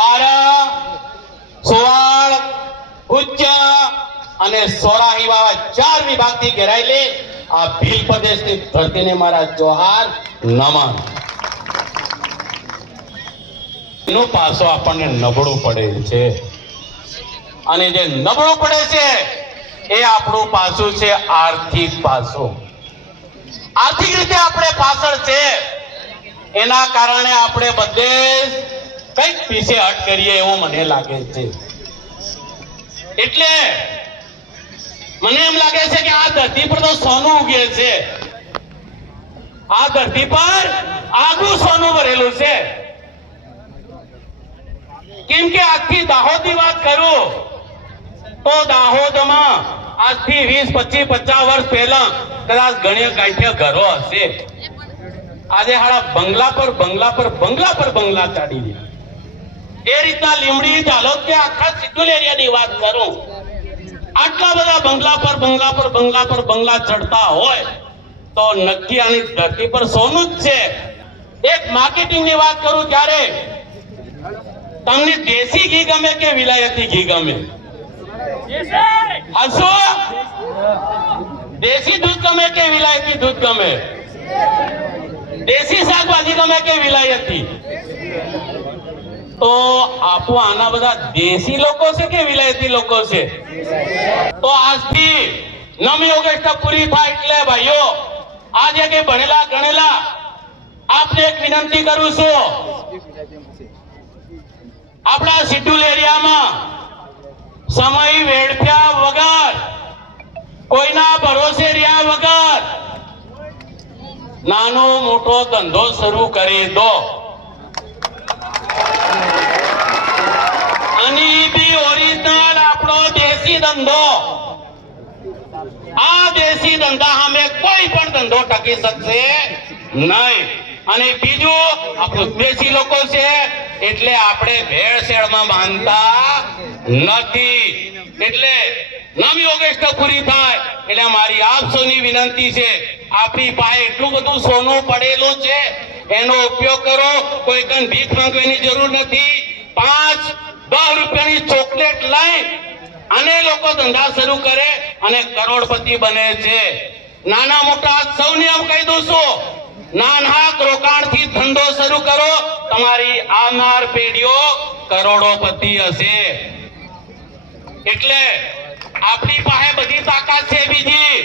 બારા સોવાળ ઉચ્ચ અને સોરાહી વાળા ચાર વિભાગથી ઘેરાયેલી આ ભીલ પ્રદેશની ધરતીને મારા જોહાર નમન. એનો પાસો આપણને નબળું પડે છે. અને જે નબળું પડે છે, એ આપણું પાસું છે આર્થિક પાસું આર્થિક રીતે આપણે પાછળ છે. એના કારણે આપણે બધે કંઈક પીછે હટ કરીએ એવું મને લાગે છે. એટલે મને એમ લાગે છે કે આ ધરતી પર તો સોનું ઉગે છે. આ ધરતી પર આગું સોનું ભરેલું છે. કેમ કે આજથી દાહોદની વાત કરું, તો દાહોદમાં આજથી વીસ, પચીસ, પચાસ વર્ષ પહેલા કદાચ ગણ્ય ગાંઠ્ય ઘરો હશે. આજે હાડા બંગલા પર બંગલા પર બંગલા પર બંગલા ચાડી રહ્યા. એ રીતના લીમડી ઝાલોદ કે આખા સિદ્ધુલ એરિયાની વાત કરું. આટલા બધા બંગલા પર બંગલા પર બંગલા પર બંગલા ચડતા હોય તો નક્કી આની ધરતી પર સોનું જ છે. એક માર્કેટિંગની વાત કરું ત્યારે તમને દેશી ઘી ગમે કે વિલાયતી ઘી ગમે? હસો? દેશી દૂધ ગમે કે વિલાયતી દૂધ ગમે? દેશી શાકભાજી ગમે કે વિલાયતી? તો આપો આના બધા દેશી લોકો છે કે વિલાયતી લોકો છે? તો આજથી નવમી ઓગસ્ટ પૂરી થાય એટલે ભાઈઓ, આજે કે ભણેલા ગણેલા, આપને એક વિનંતી કરું છું. આપણા શિડ્યુલ એરિયામાં સમય વેડફ્યા વગર, કોઈના ભરોસે રહ્યા વગર, નાનો મોટો ધંધો શરૂ કરી દો. ઈ ઓરિજિનલ આપણો દેશી ધંધો. આ દેશી ધંધા સામે કોઈ પણ ધંધો ટકી શકશે નહીં. અને બીજું, આપણું દેશી લોકો છે, એટલે આપણે ભેળસેળમાં માનતા નથી. એટલે નવમી ઓગસ્ટ પૂરી થાય, એટલે મારી આપ સૌની વિનંતી છે, આપણી પાસે એટલું બધું સોનું પડેલું છે, એનો ઉપયોગ કરો, કોઈ કઈ ભીખ માંગવાની જરૂર નથી. પાંચ દસ રૂપિયાની ચોકલેટ લઈ અને લોકો ધંધા શરૂ કરે અને કરોડપતિ બને છે. નાના મોટા સૌને હું કહી દઉં છું નાના રોકાણથી ધંધો શરૂ કરો, તમારી આવનાર પેઢીઓ કરોડોપતિ હશે. એટલે આપણી પાસે બધી તાકાત છે બીજી.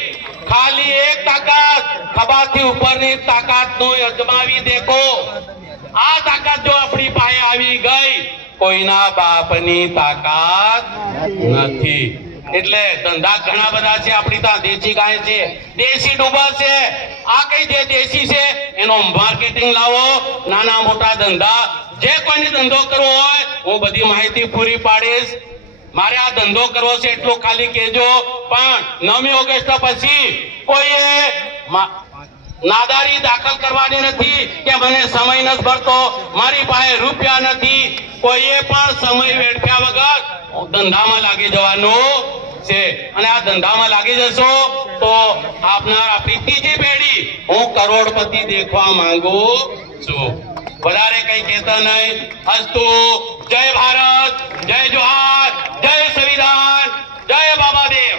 ખાલી એક તાકાત, ખભાથી ઉપરની તાકાત નો અજમાવી દેખો. આ તાકાત જો આપણી પાસે આવી ગઈ કોઈના બાપની તાકાત નથી. એટલે ધંધા ઘણા બધા છે, આપણી ત્યાં દેશી ગાય છે. દેશી ડૂબા છે. આ કઈ જે દેશી છે, એનો માર્કેટિંગ લાવો. નાના મોટા ધંધા. જે કોઈને ધંધો કરવો હોય, હું બધી માહિતી પૂરી પાડીશ. મારે આ ધંધો કરવો છે એટલું ખાલી કહેજો. પણ નવમી ઓગસ્ટ પછી કોઈએ નાદારી દાખલ કરવાની નથી કે મને સમય નથી ભરતો મારી પાસે રૂપિયા નથી. કોઈએ પણ સમય વેડફ્યા વગર ધંધામાં લાગી જવાનું છે. અને આ ધંધામાં લાગી જશો તો આપનાર આપણી ત્રીજી પેઢી હું કરોડપતિ દેખવા માંગુ છું. વધારે કઈ કહેતા નહીં. અસ્તુ જય ભારત, જય જોહાર, જય સંવિધાન, જય બાબા દેવ